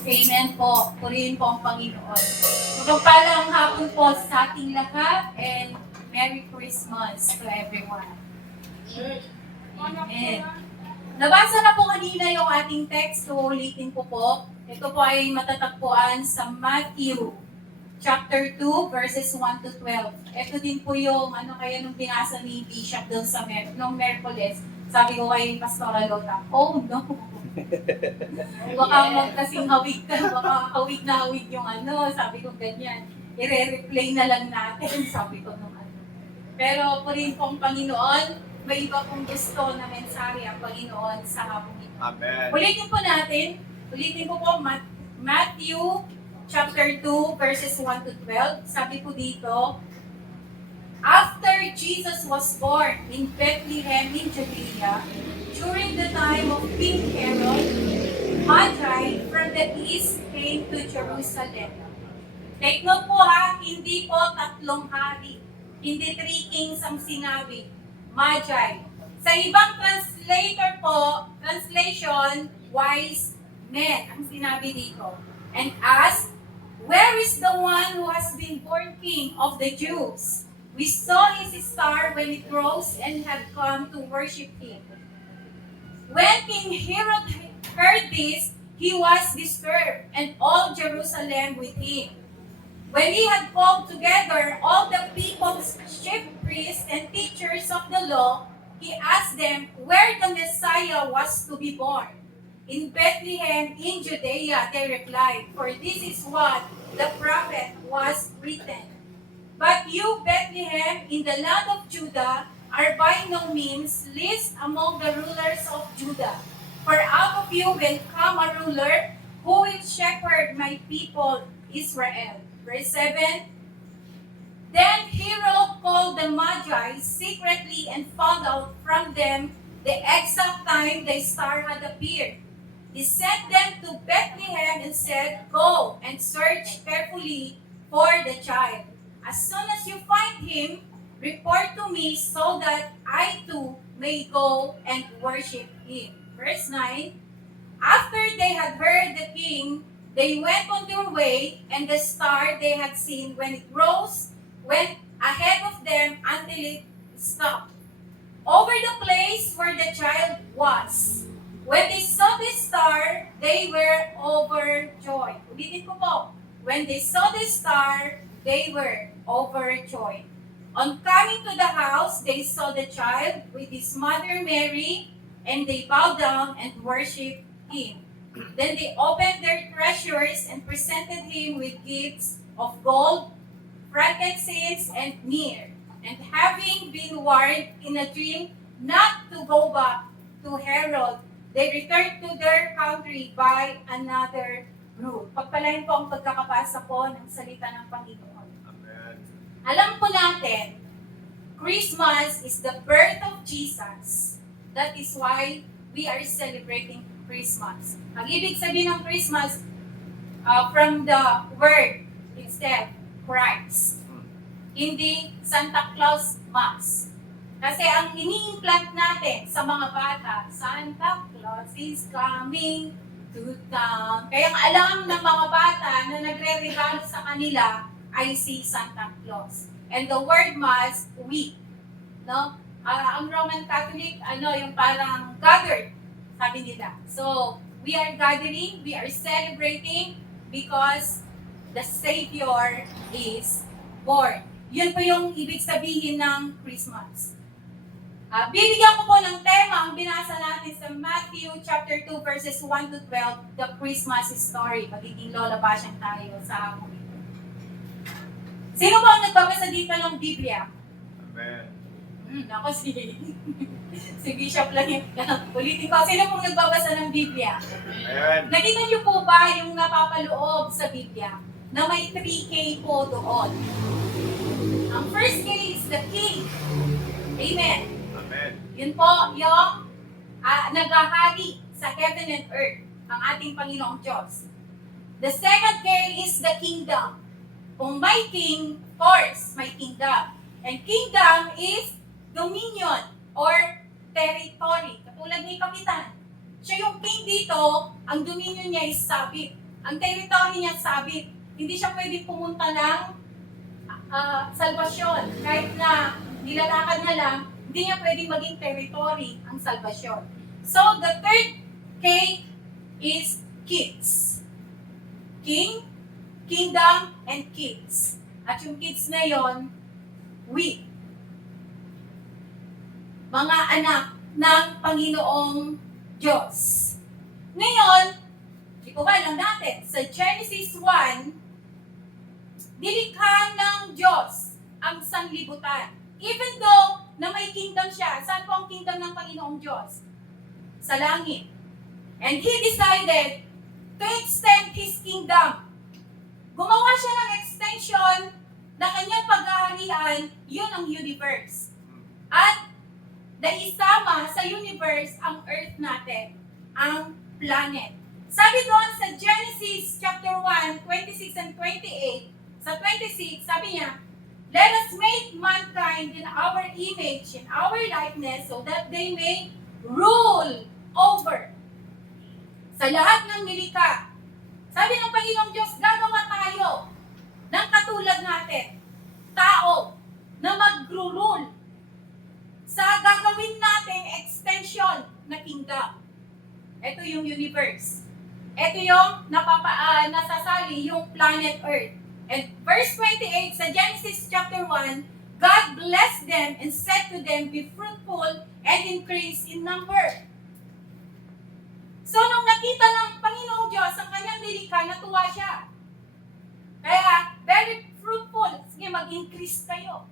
Amen po. Purihin po ang Panginoon. Magpapalang hapon po sa ating lahat and Merry Christmas to everyone. Amen. Nabasa na po kanina yung ating text, so ulitin ko po. Ito po ay matatagpuan sa Matthew chapter 2, verses 1 to 12. Ito din po yung kaya nung binasa ni Bishop doon sa nung Merkules. Sabi ko kay Pastora Lota, oh no. Baka magkasing hawig ka, baka hawig na hawig yung sabi ko ganyan. I-replay na lang natin, sabi ko nung Pero po rin pong Panginoon, may iba pong gusto na mensahe ang Panginoon sa hapong ito. Amen. Ulitin ko po Matthew chapter 2 verses 1 to 12. Sabi po dito, after Jesus was born in Bethlehem in Judea, during the time of King Herod, Magi from the east came to Jerusalem. Take note po hindi po tatlong hari, hindi three kings ang sinabi, Magi. Sa ibang translation, wise men ang sinabi dito. And asked, where is the one who has been born king of the Jews? We saw his star when it rose and had come to worship him. When King Herod heard this, he was disturbed, and all Jerusalem with him. When he had called together all the people's chief priests and teachers of the law, he asked them where the Messiah was to be born. In Bethlehem in Judea, they replied, for this is what the prophet was written. But you, Bethlehem, in the land of Judah, are by no means least among the rulers of Judah. For out of you will come a ruler who will shepherd my people Israel. Verse 7, then Herod called the Magi secretly and found out from them the exact time the star had appeared. He sent them to Bethlehem and said, go and search carefully for the child. As soon as you find him, report to me so that I too may go and worship him. Verse 9, after they had heard the king, they went on their way, and the star they had seen when it rose went ahead of them until it stopped over the place where the child was. When they saw the star, they were overjoyed. Ulitin ko po. When they saw the star, they were overjoyed. On coming to the house, they saw the child with his mother Mary, and they bowed down and worshipped him. Then they opened their treasures and presented him with gifts of gold, frankincense, and myrrh. And having been warned in a dream not to go back to Herod, they returned to their country by another route. Pagpalain po ang pagkakabasa po ng salita ng Panginoon. Amen. Alam po natin, Christmas is the birth of Jesus. That is why we are celebrating Christmas. Ang ibig sabihin ng Christmas, from the word itself, Christ. Hindi Santa Claus Mass. Kasi ang ini-implant natin sa mga bata, Santa Claus is coming to town. Kaya ang alam ng mga bata na nagre-regalo sa kanila ay si Santa Claus. And the word Mass, we. No? Ang Roman Catholic, yung parang gathered, sabi nila. So, we are gathering, we are celebrating because the Savior is born. Yun po yung ibig sabihin ng Christmas. Bibigyan ko po ng tema ang binasa natin sa Matthew chapter 2 verses 1 to 12, the Christmas story. Magiging lola basyang tayo sa hapon ito. Sino po ang nagbabasa dito ng Biblia? Amen. Ako si Bishop lang yung ulitin ko. Sino pong nagbabasa ng Biblia? Amen. Nakita niyo po ba yung napapaloob sa Biblia na may 3K po doon? Ang first K is the King. Amen. Amen. Yun po yung naghahari sa heaven and earth, ang ating Panginoong Diyos. The second K is the kingdom. Kung may king, of course, may kingdom. And kingdom is dominion or territory. Katulad ni Kapitan. Siya yung king dito, ang dominion niya is sabit. Ang territory niya sabit. Hindi siya pwedeng pumunta ng salvasyon. Kahit na nilalakad na lang, hindi niya pwedeng maging territory ang salvasyon. So, the third K is kids. King, kingdom, and kids. At yung kids na yon, we. Mga anak ng Panginoong Diyos. Ngayon, ikuha lang natin, sa Genesis 1, dilikha ng Diyos ang sanlibutan. Even though na may kingdom siya, saan po ang kingdom ng Panginoong Diyos? Sa langit. And He decided to extend His kingdom. Gumawa siya ng extension na kanyang paghaharian, yun ang universe. At naisama sa universe ang earth natin, ang planet. Sabi doon sa Genesis chapter 1, 26 and 28, sa 26, sabi niya, let us make mankind in our image, in our likeness, so that they may rule over sa lahat ng nilikha. Sabi ng Panginoong Diyos, gagawa tayo ng katulad natin, tao na mag-rule sa gagawin natin extension na kingdom. Ito yung universe. Ito yung nasasali yung planet Earth. And verse 28 sa Genesis chapter 1, God blessed them and said to them, be fruitful and increase in number. So, nung nakita ng Panginoong Diyos ang kanyang nilikha, natuwa siya. Kaya, very fruitful. Sige, mag-increase kayo.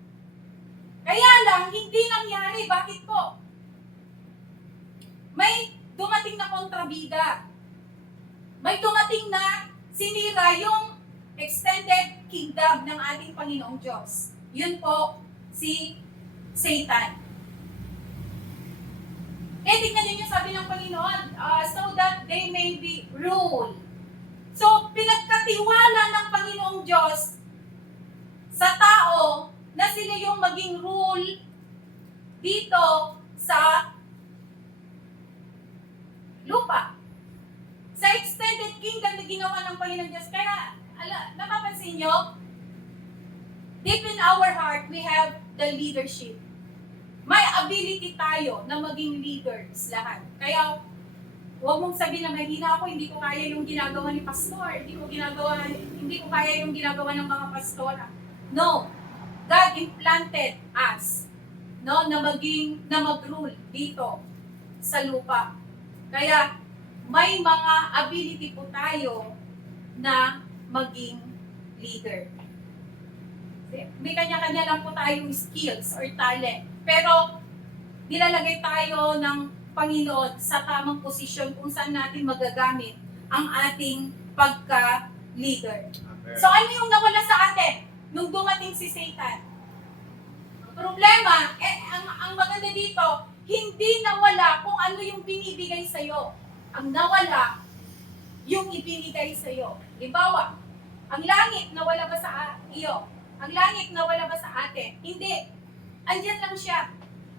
Kaya lang, hindi nangyari. Bakit po? May dumating na kontrabida. May dumating na sinira yung extended kingdom ng ating Panginoong Diyos. Yun po, si Satan. Tingnan niyo yung sabi ng Panginoon, so that they may be ruled. So, pinagkatiwala ng Panginoong Diyos sa tao na sila yung maging rule dito sa lupa. Sa extended kingdom na ginawa ng Panginoong Diyos. Kaya, napapansin nyo, deep in our heart, we have the leadership. May ability tayo na maging leaders lahat. Kaya, huwag mong sabihin na mahina ako, hindi ko kaya yung ginagawa ni pastor, hindi ko kaya yung ginagawa ng mga pastora. No. God implanted us, no, na mag-rule dito sa lupa. Kaya, may mga ability po tayo na maging leader. May kanya-kanya lang po tayong skills or talent. Pero, nilalagay tayo ng Panginoon sa tamang posisyon kung saan natin magagamit ang ating pagka-leader. So, ano yung nawala sa atin nung dumating si Satan? Ang problema, ang maganda dito, hindi nawala kung ano yung binibigay sa'yo. Ang nawala, yung ibinigay sa'yo. Halimbawa, ang langit nawala ba sa iyo? Ang langit nawala ba sa atin? Hindi. Andyan lang siya.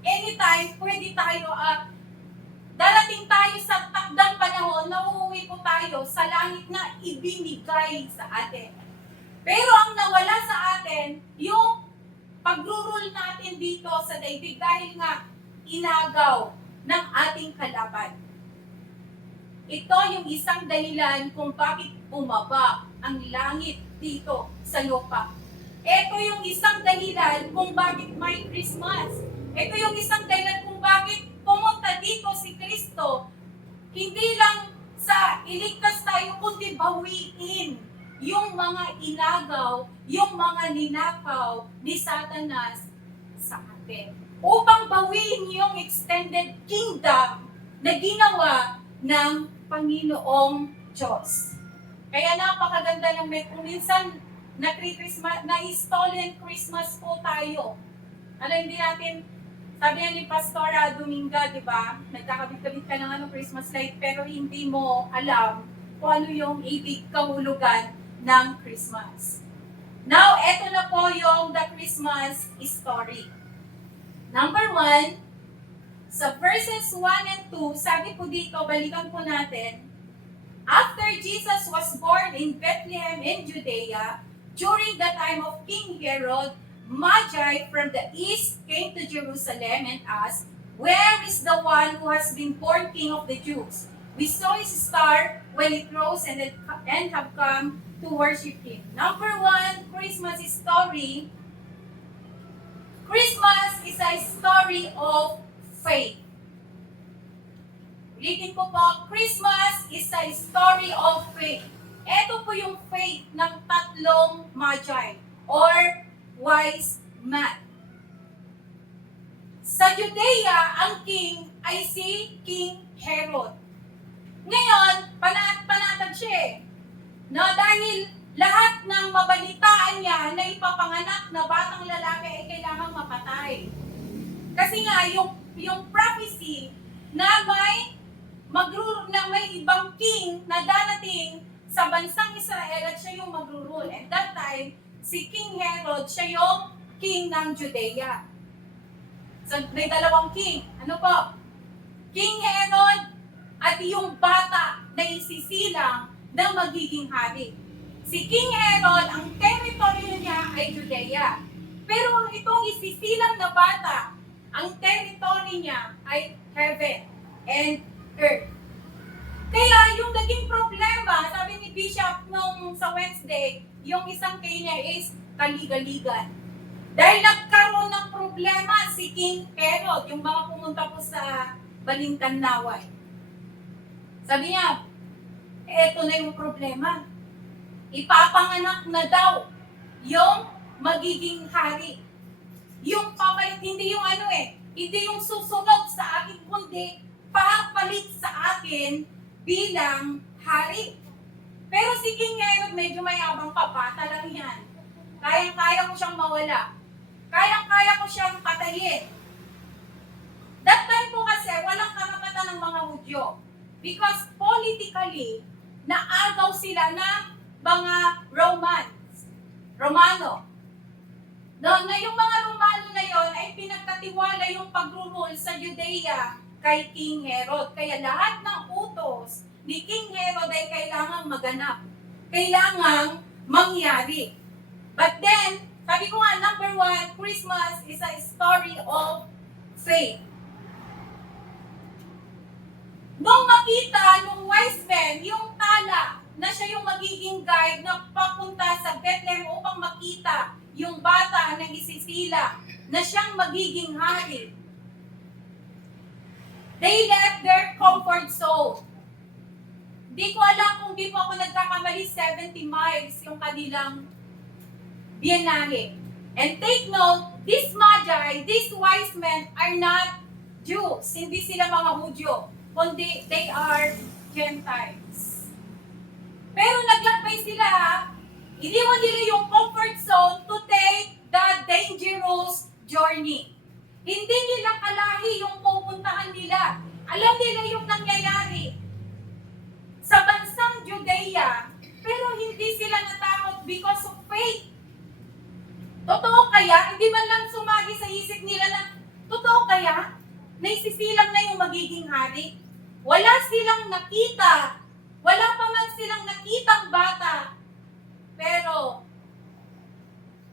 Anytime, pwede tayo, darating tayo sa takdang panahon na uuwi po tayo sa langit na ibinigay sa atin. Pero ang nawala sa atin, yung pag-rule natin dito sa daigdig dahil nga inagaw ng ating kalaban. Ito yung isang dahilan kung bakit bumaba ang langit dito sa lupa. Ito yung isang dahilan kung bakit may Christmas. Ito yung isang dahilan kung bakit pumunta dito si Kristo. Hindi lang sa iligtas tayo, kundi bawiin yung mga inagaw, yung mga ninakaw ni Satanas sa atin. Upang bawiin yung extended kingdom na ginawa ng Panginoong Diyos. Kaya napakaganda ng kung minsan na-stolen Christmas po tayo. Hindi natin, sabi ni Pastora Dominga, di ba? Nagkakabit-kabit ka ng Christmas light, pero hindi mo alam kung ano yung ibig kahulugan ng Christmas. Now, eto na po yung the Christmas story. Number 1, sa verses 1 and 2, sabi po dito, balikan po natin, after Jesus was born in Bethlehem in Judea, during the time of King Herod, Magi from the east came to Jerusalem and asked, "Where is the one who has been born King of the Jews? We saw his star when it rose and have come to worship him." Number one, Christmas story. Christmas is a story of faith. Ulitin ko po, Christmas is a story of faith. Ito po yung faith ng tatlong magi or wise men. Sa Judea, ang king ay si King Herod. Ngayon, panatag siya eh. No, dahil lahat ng mabalitaan niya na ipapanganak na batang lalaki ay kailangang mapatay. Kasi nga, yung prophecy na may ibang king na darating sa bansang Israel at siya yung magrurule. At that time, si King Herod, siya yung king ng Judea. So, may dalawang king. Ano po? King Herod at yung bata na isisilang na magiging hari. Si King Herod, ang teritoryo niya ay Judea. Pero itong isisilang na bata, ang teritoryo niya ay heaven and earth. Kaya yung naging problema, sabi ni Bishop nung sa Wednesday, yung isang kay niya is kaligaligan. Dahil nagkaroon ng problema si King Herod, yung mga pumunta po sa Balintawak. Sabi niya, eto na yung problema. Ipapanganak na daw yung magiging hari. Yung papalit, hindi yung hindi yung susunod sa akin, kundi papalit sa akin bilang hari. Pero si King Herod medyo mayabang pa, bata lang yan. Kayang-kaya ko siyang mawala. Kayang-kaya ko siyang patayin. That time po kasi, walang karapatan ng mga Hudyo. Because politically, naagaw sila ng mga Romano. Noon na yung mga Romano na yon ay pinagkatiwala yung pagrurule sa Judea kay King Herod. Kaya lahat ng utos ni King Herod ay kailangang maganap. Kailangang mangyari. But then, sabi ko nga, number one, Christmas is a story of faith. Nung makita nung wise men, yung tala na siya yung magiging guide na papunta sa Bethlehem upang makita yung bata na isisila na siyang magiging hari. They left their comfort zone. Di ko alam kung di po ako nagkakamali, 70 miles yung kanilang biyahe. And take note, these magi, these wise men are not Jews. Hindi sila mga Hudyo, kundi they are Gentiles. Pero naglakbay sila, iniwan nila yung comfort zone to take the dangerous journey. Hindi nila kalahi yung pupuntahan nila. Alam nila yung nangyayari sa bansang Judea, pero hindi sila natakot because of faith. Totoo kaya? Hindi man lang sumagi sa isip nila na, totoo kaya? Naisisilang na yung magiging hari? Wala silang nakita. Wala pa man silang nakitang bata. Pero,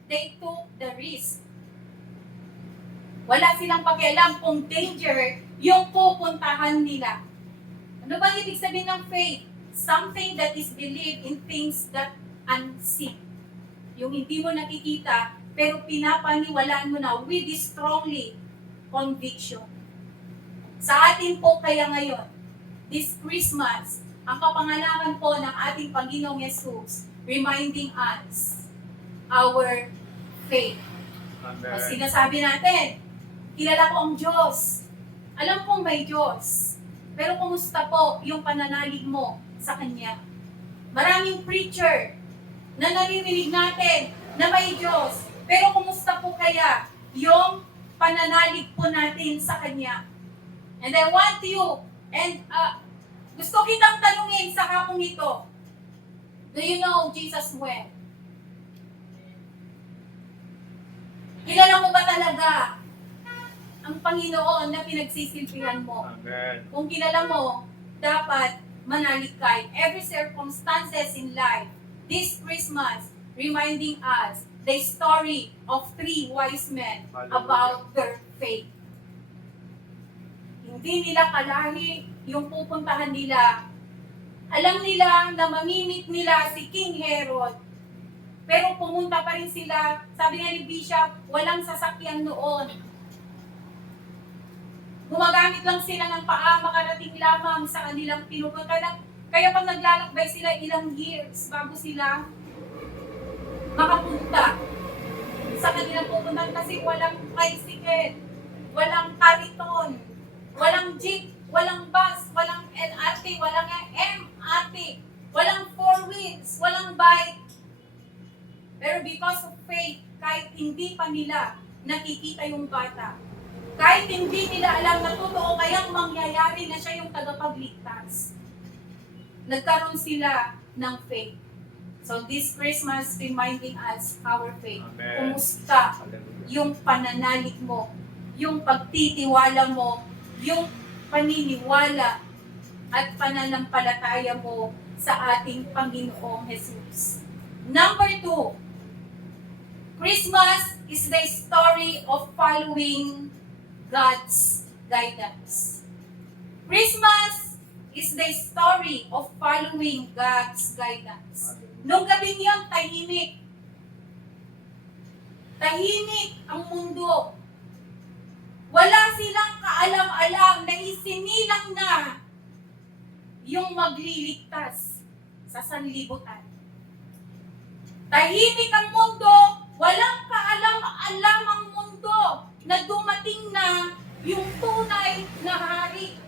they took the risk. Wala silang pakialam kung danger yung pupuntahan nila. Ano ba ibig sabihin ng faith? Something that is believed in things that unseen. Yung hindi mo nakikita, pero pinapaniwalaan mo na with this strongly conviction. Sa atin po kaya ngayon, this Christmas, ang kapanganakan po ng ating Panginoong Yesus, reminding us our faith. Amen. As sinasabi natin, kilala ko ang Diyos. Alam kong may Diyos. Pero kumusta po yung pananalig mo sa Kanya? Maraming preacher na naririnig natin na may Diyos. Pero kumusta po kaya yung pananalig po natin sa Kanya? And I want you, and gusto kitang tanungin sa hapong ito, do you know Jesus well? Kilala mo ba talaga ang Panginoon na pinagsisilbihan mo? Amen. Kung kilala mo, dapat manalikay, every circumstances in life. This Christmas, reminding us the story of 3 wise men about their faith. Hindi nila kalahi yung pupuntahan nila. Alam nila na mamimit nila si King Herod. Pero pumunta pa rin sila. Sabi nga ni Bishop, walang sasakyan noon. Gumagamit lang sila ng paa, makarating lamang sa kanilang pinupuntahan. Kaya pag naglalakbay sila, ilang years bago sila makapunta sa kanilang pupuntahan kasi walang tricycle, walang kariton, walang jeep, walang bus, walang LRT, walang MRT, walang 4 wheels, walang bike. Pero because of faith, kahit hindi pa nila nakikita yung bata, kahit hindi nila alam na totoo kayang mangyayari na siya yung tagapagligtas, nagkaroon sila ng faith. So this Christmas, reminding us our faith. Amen. Kumusta yung pananalig mo, yung pagtitiwala mo, yung paniniwala at pananampalataya mo sa ating Panginoong Jesus. Number 2, Christmas is the story of following God's guidance. Christmas is the story of following God's guidance. Nung gabing yun, tahimik. Tahimik ang mundo. Wala silang kaalam-alam na isinilang na yung magliligtas sa sanlibutan. Tahimik ang mundo, walang kaalam-alam ang mundo na dumating na yung tunay na hari.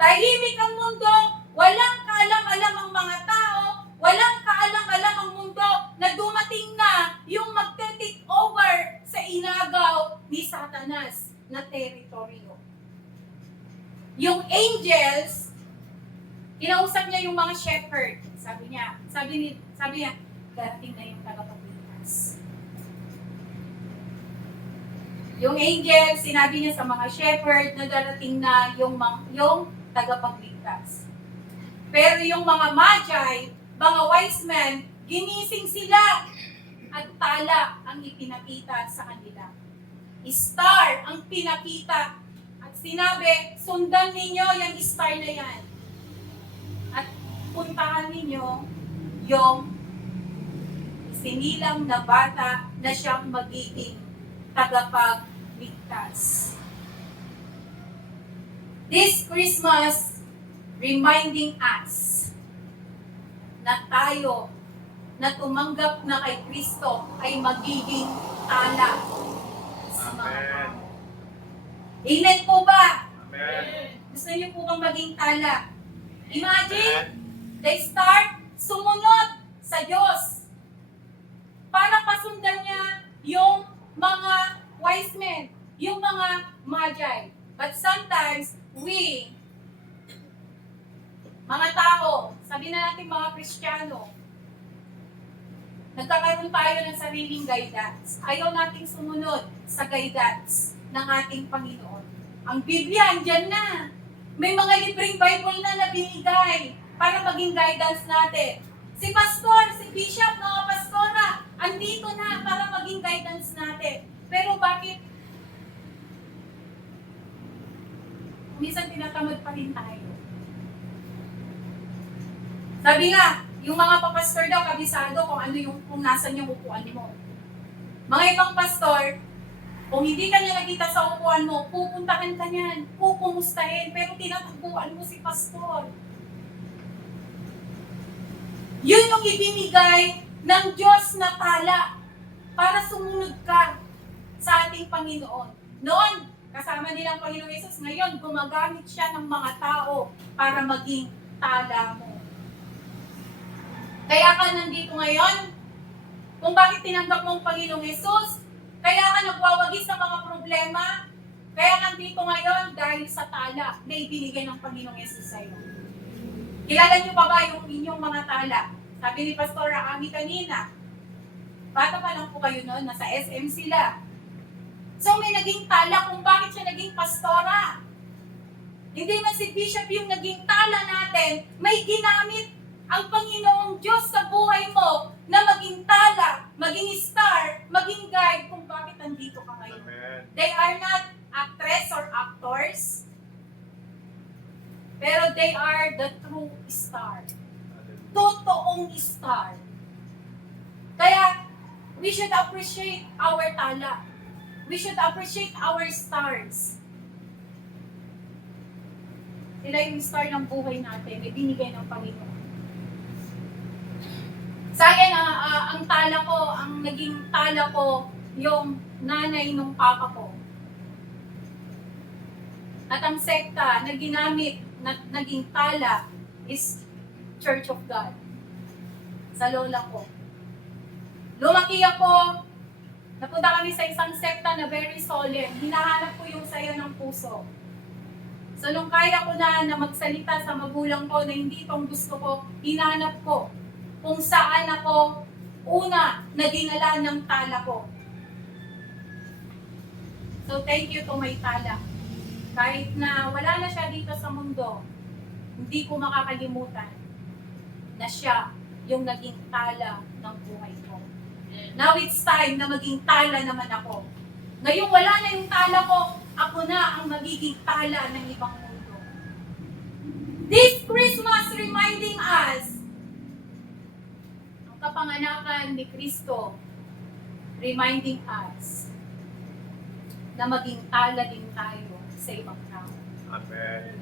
Tahimik ang mundo, walang kaalam-alam ang mga tao, walang kaalam-alam ang mundo na dumating na yung magte-take over sa inagaw ni Satanas na teritoryo. Yung angels, kinausap niya yung mga shepherd. Sabi niya, darating na yung tagapagligtas. Yung angel, sinabi niya sa mga shepherd na darating na yung tagapagligtas. Pero yung mga magi, mga wise men, ginising sila at tala ang ipinakita sa kanila. Star ang pinakita at sinabi, sundan ninyo yung star na yan. At puntahan ninyo yung sinilang na bata na siyang magiging tagapagligtas. This Christmas, reminding us na tayo na tumanggap na kay Kristo ay magiging tala sa mga tao. Amen po ba? Amen. Gusto niyo po bang maging tala? Imagine, they start sumunod sa Diyos para pasundan niya yung mga wise men, yung mga magi. But sometimes, we, mga tao, sabi na natin mga Kristiyano, nagkakaroon tayo ng sariling guidance. Ayaw nating sumunod sa guidance ng ating Panginoon. Ang Biblia, andyan na. May mga libreng Bible na binigay para maging guidance natin. Si pastor, si bishop, mga pastora, andito na para maging guidance natin. Pero bakit minsan tinatamad pa rin tayo? Sabi nga, yung mga papastor daw, kabisado kung nasan yung upuan mo. Mga ibang pastor, kung hindi ka niya nakita sa upuan mo, pupuntahan ka niyan, pupumustahin, pero tinataguan mo si pastor. Yun yung ibinigay ng Diyos na tala para sumunod ka sa ating Panginoon. Noon, kasama nilang Panginoong Yesus, ngayon, gumagamit siya ng mga tao para maging tala mo. Kaya ka nandito ngayon, kung bakit tinanggap mo ang Panginoong Yesus, kaya ka nagwawagi sa mga problema, kaya nandito ngayon dahil sa tala na ibinigay ng Panginoong Yesus sa iyo. Kilala niyo pa ba yung inyong mga tala? Sabi ni Pastora Ami kanina, bata pa lang po kayo noon, nasa SM sila. So may naging tala kung bakit siya naging pastora. Hindi man si Bishop yung naging tala natin, may ginamit ang Panginoong Diyos sa buhay mo na maging tala, maging star, maging guide kung bakit nandito ka ngayon. Amen. They are not actress or actors, pero they are the true star. Totoong star. Kaya, we should appreciate our tala. We should appreciate our stars. Sila yung star ng buhay natin, may binigay ng Panginoon. Sa akin, ang tala ko, ang naging tala ko, yung nanay nung papa ko. At ang sekta na ginamit, na naging tala, is Church of God. Sa lola ko. Lumaki ako, napunta kami sa isang sekta na very solemn. Hinahanap ko yung sayo ng puso. So nung kaya ko na magsalita sa magulang ko na hindi itong gusto ko, hinahanap ko kung saan ako una nadinala ng tala ko. So thank you to my tala. Kahit na wala na siya dito sa mundo, hindi ko makakalimutan na siya yung naging tala ng buhay ko. Now it's time na maging tala naman ako. Ngayong wala na yung tala ko, ako na ang magiging tala ng ibang mundo. This Christmas reminding us ang kapanganakan ni Kristo, reminding us na maging tala din tayo sa ibang tao. Amen.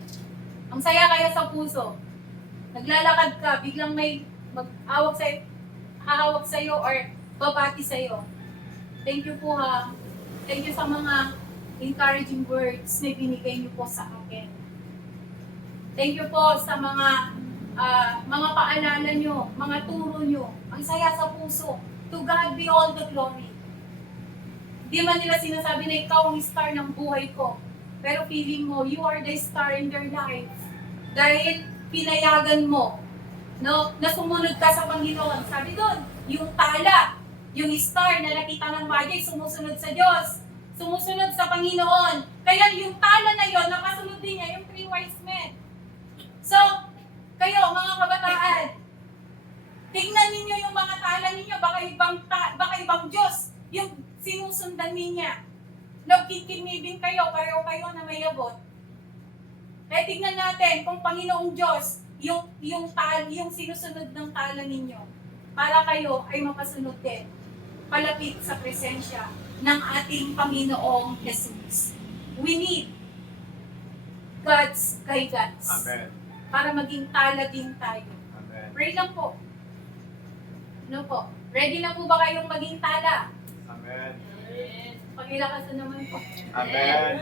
Ang saya kaya sa puso. Naglalakad ka, biglang may mag-awak sa'yo, hahawak sa'yo or babati sa'yo. Thank you po ha. Thank you sa mga encouraging words na binigay niyo po sa akin. Thank you po sa mga paalala niyo, mga turo niyo. Ang saya sa puso. To God be all the glory. Di man nila sinasabi na ikaw ang star ng buhay ko. Pero feeling mo, you are the star in their life. Dahil pinayagan mo, no, na sumunod ka sa Panginoon. Sabi doon, yung tala, yung star na nakita ng bagay, sumusunod sa Diyos, sumusunod sa Panginoon. Kaya yung tala na yon, nakasunod din niya, yung 3 wise men. So, kayo, mga kabataan, tingnan ninyo yung mga tala ninyo, baka ibang Diyos, yung sinusundan niya. Nagkikimibin kayo, pareho kayo na may abot. Kaya tingnan natin kung Panginoong Diyos, yung sinusunod ng tala ninyo, para kayo ay mapasunod din, palapit sa presensya ng ating Panginoong Jesus. We need God's guidance. Amen. Para maging tala din tayo. Amen. Pray lang po. Ano po? Ready na po ba kayong maging tala? Amen. Pagilakasan naman po. Amen.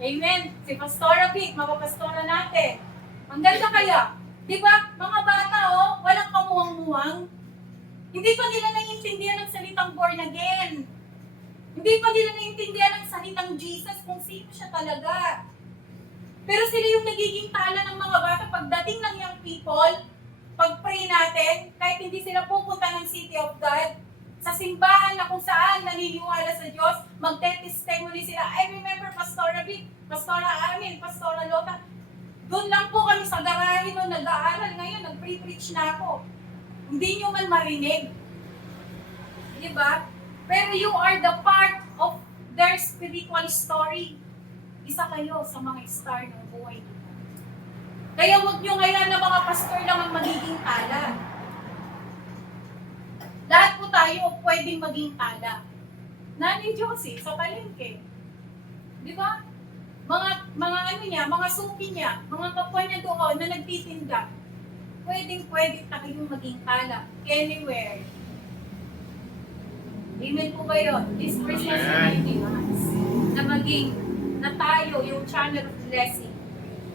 Amen. Si Pastora Vic, mapapastora natin. Ang ganda kaya. Di ba, mga bata, walang kamuwang-muwang. Hindi pa nila naiintindihan ng salitang born again. Hindi pa nila naiintindihan ng salitang Jesus kung sino siya talaga. Pero sila yung nagiging tala ng mga bata pagdating ng young people, pag-pray natin, kahit hindi sila pupunta ng City of God, sa simbahan na kung saan naniniwala sa Diyos, magte-testimony sila. I remember Pastora Vic, Pastora Amin, Pastora Lota. Doon lang po kami sa garahe noon nag-aaral. Ngayon, nag-pre-preach na ako. Hindi nyo man marinig. Diba? Pero you are the part of their spiritual story. Isa kayo sa mga star ng buhay nila. Kaya huwag nyo ngayon na mga pastor lang ang magiging tala. Lahat po tayo pwedeng maging tala. Nanay Josie, sa palengke. Di ba? Mga suki niya, mga kapwa niya doon na nagtitinda. Pwede tayong maging tala. Anywhere. Amen po ba yun? This Christmas reminding us na tayo yung channel of blessing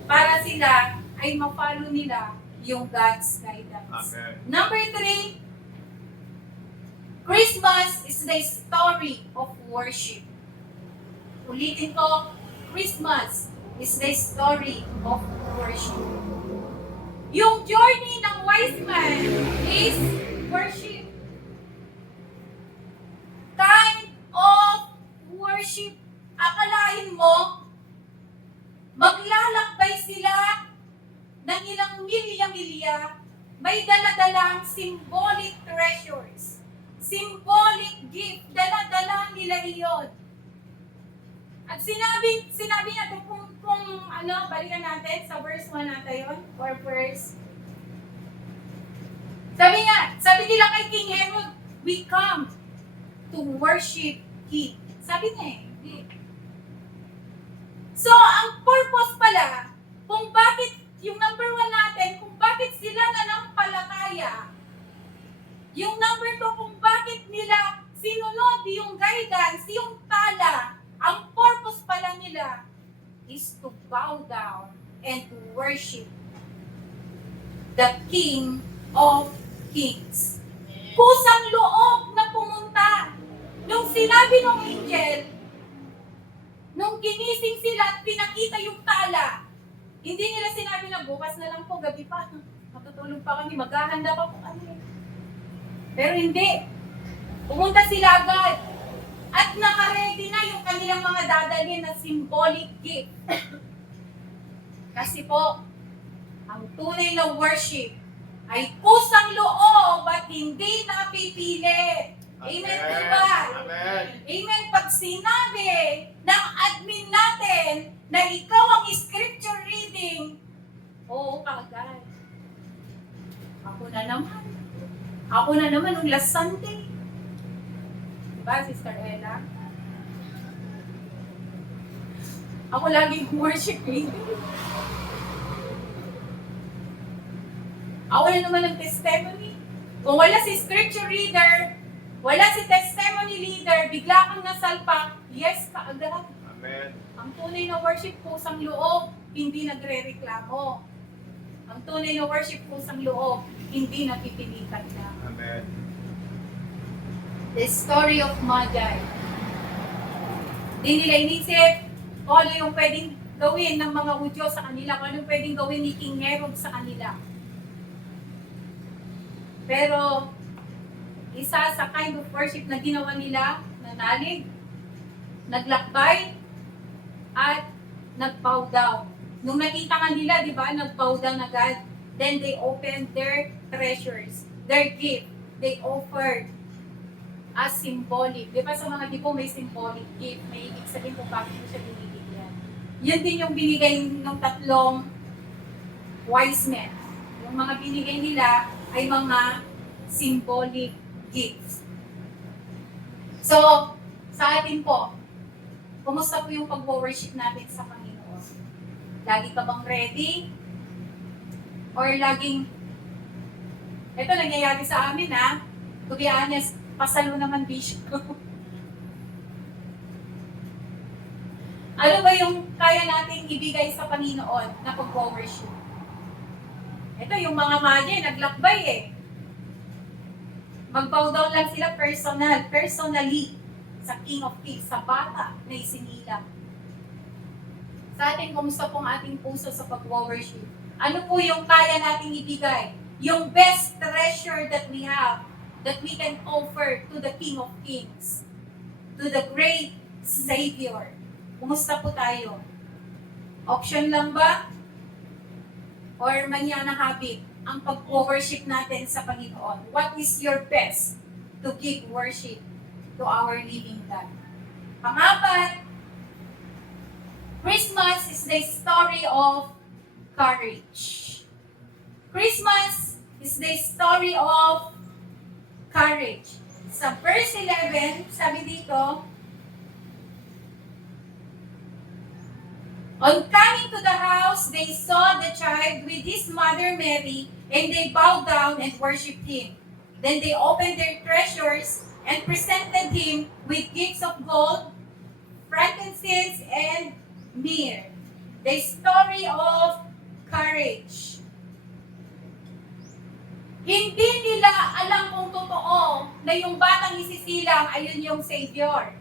para sila ay ma-follow nila yung God's guidance. Amen. Number 3, Christmas is the story of worship. Ulitin ko, Christmas is the story of worship. Yung journey ng wise man is worship. Kind of worship. Akalain mo, maglalakad may dala-dalang symbolic treasures. Symbolic gift. Dala-dala nila iyon. At sinabi niya ito kung balikan natin sa verse 1 natin yun, or verse. Sabi nila kay King Herod, we come to worship Him. Sabi niya eh. So, ang purpose pala, kung bakit, yung number 1 natin, kung bakit sila nanampalataya, yung number 2, kung bakit nila sinunod yung guidance, yung tala, ang purpose pala nila is to bow down and to worship the King of Kings. Kusang loob na pumunta. Nung sinabi ng angel, nung ginising sila at pinakita yung tala, hindi nila sinabi na bukas na lang po, gabi pa, matutulog pa kami, maghahanda pa po kami. Pero hindi. Pumunta sila agad. At naka-ready na yung kanilang mga dadalhin na symbolic gift. Kasi po, ang tunay na worship ay kusang loob at hindi napipili. Amen, diba? Amen. Amen. Pag sinabi ng admin natin na ikaw ang scripture reading, oo, kagad. Ako na naman nung last Sunday. Diba, Sister Ella? Ako laging worship leader. Ako na naman ng testimony. Kung wala si scripture reader, wala si testimony leader, bigla kang nasalpak, yes, kaagad. Amen. Ang tunay na worship kusang loob, hindi nagre-reklamo. Ang tunay na worship kusang loob, hindi napipilitan na. Amen. The story of Magi. Di nila inisip kung ano yung pwedeng gawin ng mga Hudyo sa kanila, kung ano yung pwedeng gawin ni King Herod sa kanila. Pero, isa sa kind of worship na ginawa nila, nanalig, naglakbay, at nag-bow down. Nung nakita nga nila, di ba, nag-bow down agad, then they opened their treasures, their gift, they offered as symbolic. Di ba sa mga tipo may symbolic gift, may ibig sabihin kung bakit mo siya binibigyan. Yun din yung binigay ng tatlong wise men. Yung mga binigay nila ay mga symbolic gifts. So, sa atin po, kumusta po yung pag-worship natin sa Panginoon? Lagi ka bang ready? Or laging, ito nangyayari sa amin ha, to be honest, pasalo naman bishop. Ano ba yung kaya nating ibigay sa Panginoon na pag-worship? Ito yung mga magi, naglakbay eh. Mag-bow down lang sila personally sa King of Kings, sa bata na isinilang. Sa atin, kumusta pong ating puso sa pag-worship? Ano po yung kaya nating ibigay? Yung best treasure that we have, that we can offer to the King of Kings, to the great Savior. Kumusta po tayo? Option lang ba? Or manyana habit ang pag-worship natin sa Panginoon? What is your best to give worship to our living God? Pangapat, Christmas is the story of courage. Christmas is the story of courage. Sa verse 11, sabi dito, on coming to the house, they saw the child with his mother Mary, and they bowed down and worshipped him. Then they opened their treasures and presented him with gifts of gold, frankincense, and myrrh. The story of courage. Hindi nila alam kung totoo na yung batang isisilang ayun yung Savior.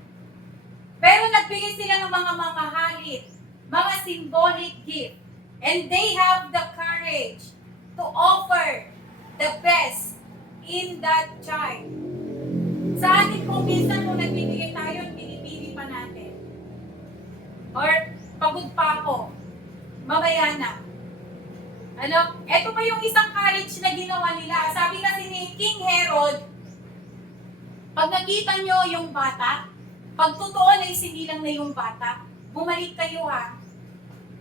Pero nagbigay sila ng mga mamahalin, mga symbolic gift. And they have the courage to offer the best in that child. Sa atin kung minsan kung nagbibigay tayo, pinipili pa natin. Or pagod pa ako, mamaya na. Ano, eto pa yung isang courage na ginawa ni King Herod, pag nakita nyo yung bata, pag totoo na isinilang na yung bata, bumalik kayo ha.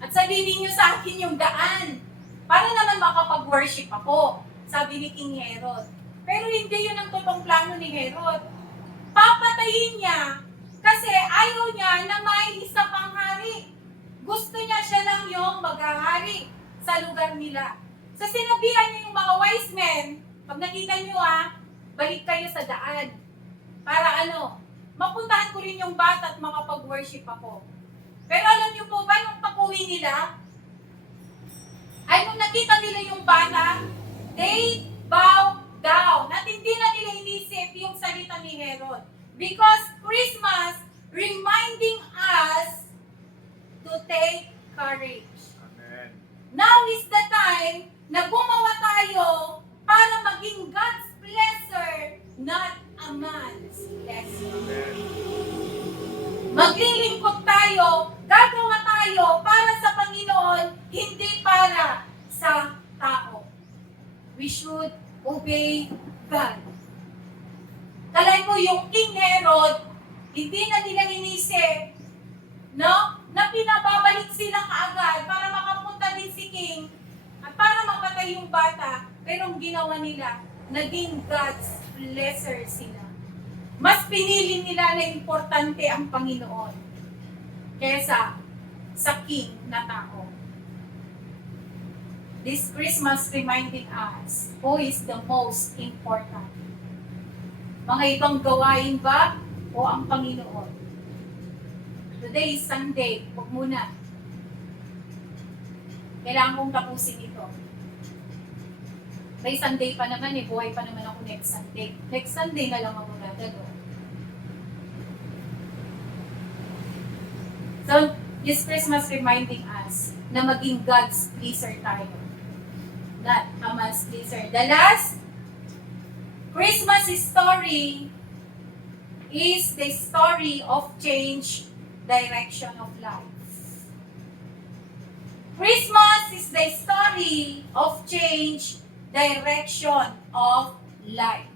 At sabihin niyo sa akin yung daan para naman makapag-worship ako, sabi ni King Herod. Pero hindi yun ang totoong plano ni Herod. Papatayin niya kasi ayaw niya na may isa pang hari. Gusto niya siya lang yung maghahari sa lugar nila. So sinabihan niya yung mga wise men, pag nakita niyo balik kayo sa daan. Para mapuntahan ko rin yung bata at makapag-worship ako. Pero alam niyo po ba, nung pag-uwi nila, ay nung nakita nila yung bata, they bow down. At hindi na nila inisip yung salita ni Herod. Because Christmas reminding us to take courage. Amen. Now is the time na gumawa tayo para maging God's pleasure, not a man's pleasure. Amen. Maglilingkod tayo, gagawa tayo para sa Panginoon, hindi para sa tao. We should obey God. Kalay mo yung King Herod, hindi na nila inisip, na pinababalik sila kaagad para makapunta din si King at para mapatay yung bata. Pero ang ginawa nila, naging God's pleasure sila. Mas pinili nila na importante ang Panginoon kesa sa king na tao. This Christmas reminding us who is the most important. Mga ibang gawain ba o ang Panginoon? Today is Sunday. Huwag muna. Kailangan kong tapusin ito. May Sunday pa naman buhay pa naman ako next Sunday. Next Sunday na lang ako dadalo. So, this Christmas reminding us na maging God's pleaser tayo. Not a man's pleaser. The last Christmas story is the story of change, direction of life. Christmas is the story of change, direction of life.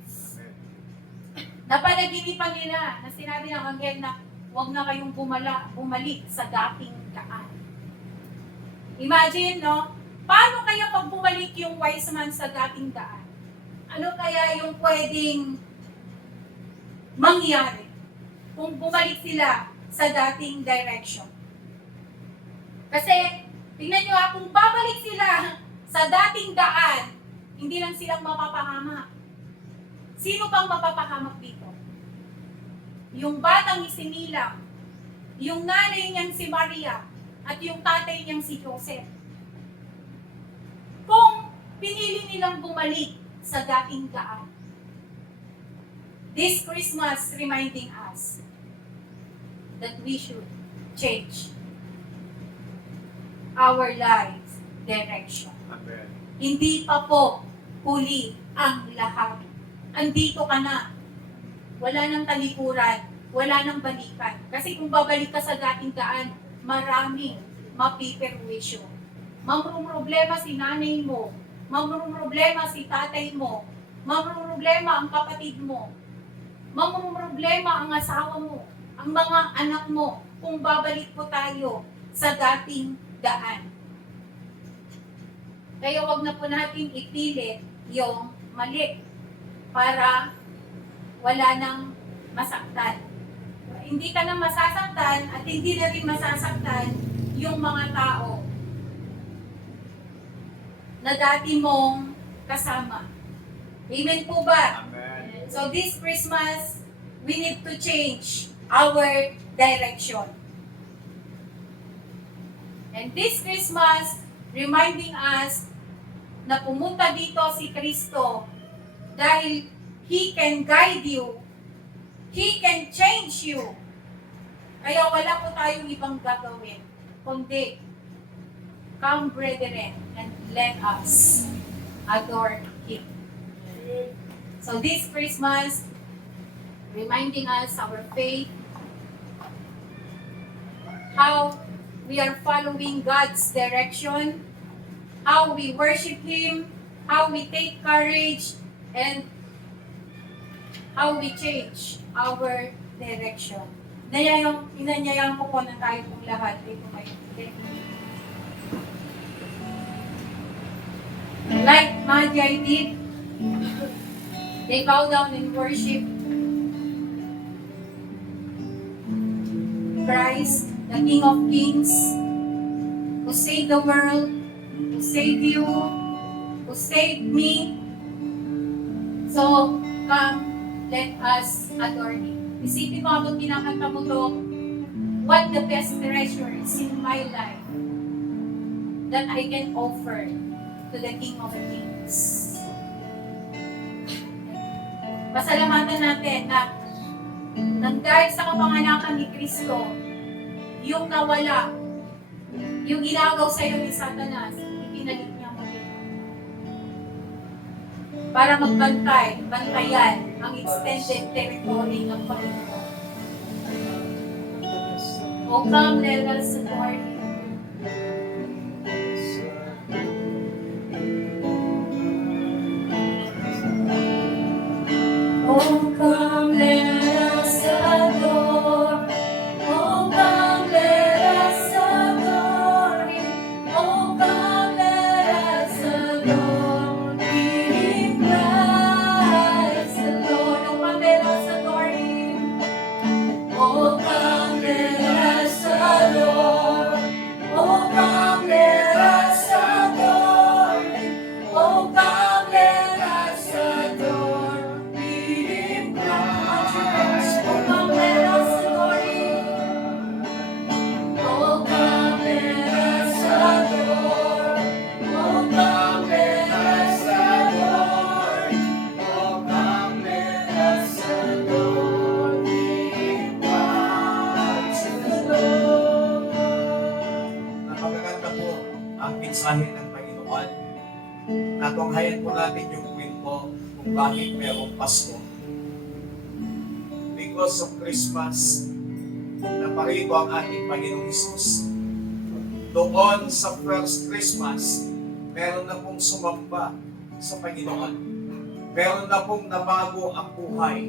Napanaginipan nila na sinabi ng anghel na huwag na kayong bumalik sa dating daan. Imagine, paano kaya pag bumalik yung wise man sa dating daan? Ano kaya yung pwedeng mangyari kung bumalik sila sa dating direction? Kasi, tingnan nyo kung babalik sila sa dating daan, hindi lang silang mapapahamak. Sino pang mapapahamak dito? Yung batang isinilang, yung nanay niyang si Maria, at yung tatay niyang si Joseph. Kung pinili nilang bumalik sa dating daan. This Christmas reminding us that we should change our life direction. Amen. Hindi pa po huli ang lahat. Andito ka na. Wala nang talikuran, wala nang balikan. Kasi kung babalik ka sa dating daan, maraming mapiperwisyo. Mamrumroblema si nanay mo, mamrumroblema si tatay mo, mamrumroblema ang kapatid mo, mamrumroblema ang asawa mo, ang mga anak mo, kung babalik po tayo sa dating daan. Kaya wag na po natin ipilit yung mali para wala nang masaktan. Hindi ka na masasaktan at hindi na rin masasaktan yung mga tao na dati mong kasama. Amen po ba? Amen. So this Christmas, we need to change our direction. And this Christmas, reminding us na pumunta dito si Kristo dahil He can guide you. He can change you. Kaya wala po tayong ibang gagawin, kundi come brethren and let us adore Him. So this Christmas, reminding us our faith, how we are following God's direction, how we worship Him, how we take courage, and how we change our direction. Inanyayahan ko po na tayo pong lahat. Dito kayo. Like Magi did, they bow down and worship Christ, the King of Kings, who saved the world, who saved you, who saved me. So, come, let us adore Him. Isipin mo habang kinakanta mo to, what the best treasure is in my life that I can offer to the King of Kings. Pasalamatan natin na nang dahil sa kapanganakan ni Kristo, yung nawala, yung ginagaw sa iyo ni Satanas, ipinalit niya muli. Para bantayan ang extended territory ng Panginoon. O come, let us adore Him. Oh, come, let us adore. Oh, come, let us adore Him. Oh, come, let us adore Him. Christ the Lord. Oh, come, let us adore Him. Oh, come, let us adore. Oh, come, let us adore Him. Oh, come, let us adore Him. Christ. Oh, come, let us adore Him. Oh, come, let us adore. Oh, come, let us adore. Oh, come, let us adore Him. Christ the Lord. Napakaganda po ang mensahe ng Panginoon. Natunghayan po natin yung kwento kung bakit mayroong Pasko. Because of Christmas, naparito ang ating Panginoong Hesus. Doon sa first Christmas, meron na pong sumamba sa Panginoon. Meron na pong nabago ang buhay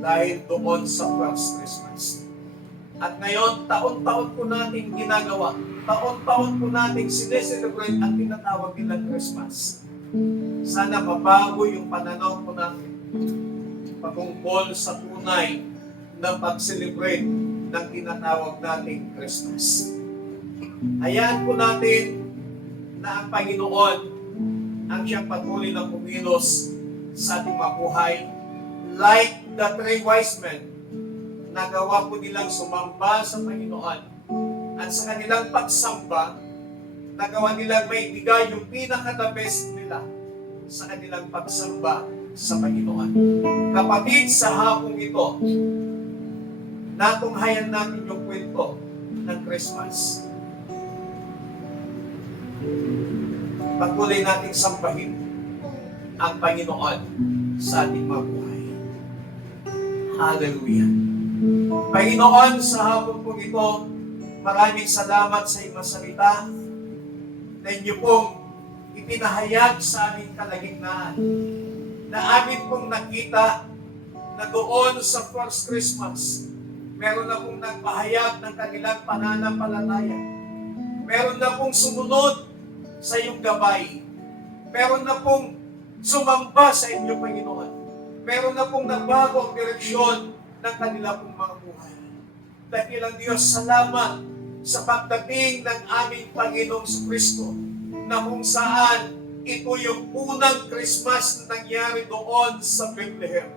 dahil doon sa first Christmas. At ngayon, taon-taon po natin ginagawa. Taon-taon po natin sineselebrate ang tinatawag nilang Christmas. Sana mabago yung pananaw po natin patungkol sa tunay na pag-celebrate ng tinatawag nating Christmas. Hayaan po natin na ang Panginoon ang siyang patuloy na kumilos sa ating mga buhay, like the three wise men. Nagawa po nilang sumamba sa Panginoon at sa kanilang pagsamba, nagawa nilang may bigay yung pinaka-the best nila sa kanilang pagsamba sa Panginoon. Kapatid, sa hapong ito, natunghayan natin yung kwento ng Christmas. Patuloy nating sambahin ang Panginoon sa ating mga buhay. Hallelujah. Panginoon, sa hapon po ito, maraming salamat sa iyong salita na inyo pong ipinahayag sa aming kalagitnaan, na amin pong nakita na doon sa first Christmas, meron na pong nagpahayag ng kanilang pananampalataya. Meron na pong sumunod sa iyong gabay. Meron na pong sumamba sa inyo, Panginoon. Meron na pong nagbago ang direksyon ng kanila pong mga buhay. Dakilang Diyos, salamat sa pagdating ng aming Panginoong Kristo, na kung saan ito yung unang Christmas na nangyari doon sa Bethlehem.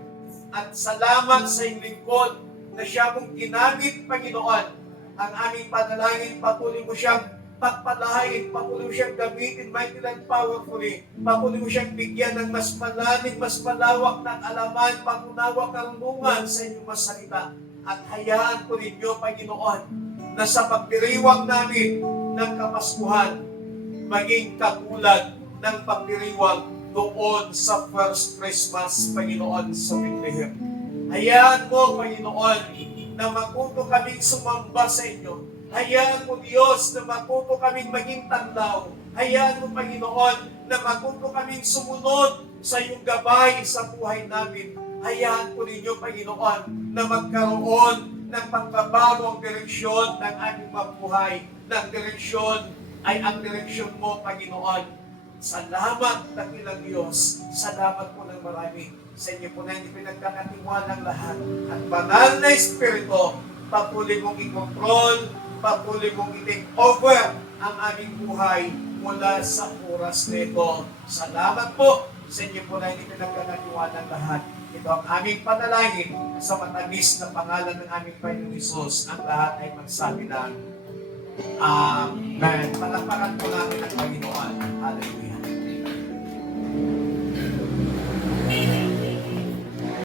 At salamat sa iyong lingkod na siya mong ginamit, Panginoon. Ang aming panalangin, patuloy mo siyang pagpalain, patuloy mo siyang gamitin mightily and powerfully, patuloy mo siyang bigyan ng mas malalim, mas malawak na alaman, pangunawa, karunungan sa inyong masalita. At hayaan po ninyo, Panginoon, na sa pagdiriwang namin ng Kapaskuhan, maging katulad ng pagdiriwang doon sa first Christmas, Panginoon, sa Bethlehem. Hayaan mo, Panginoon, na matuto kaming sumamba sa inyo. Hayaan mo, Diyos, na matuto kaming maging tandao. Hayaan mo, Panginoon, na matuto kaming sumunod sa iyong gabay sa buhay namin. hayaan po ninyo, Panginoon, na magkaroon ng pagbabago ang direksyon ng aming mabuhay, ng direksyon ay ang direksyon mo, Panginoon. Salamat, dakilang Diyos. Salamat po ng marami. Sa inyo po na hindi pinagkakatiwalang lahat. At banal na Espiritu, papuli mong i-control, papuli mong i-take over ang aming buhay mula sa oras nito. Salamat po sa inyo po na hindi pinagkakatiwalang lahat. Ito ang aming panalangin sa matamis na pangalan ng aming Panginoong Hesus. Ang lahat ay magsabi ng Amen. Palakpakan po namin ang Panginoon. Hallelujah.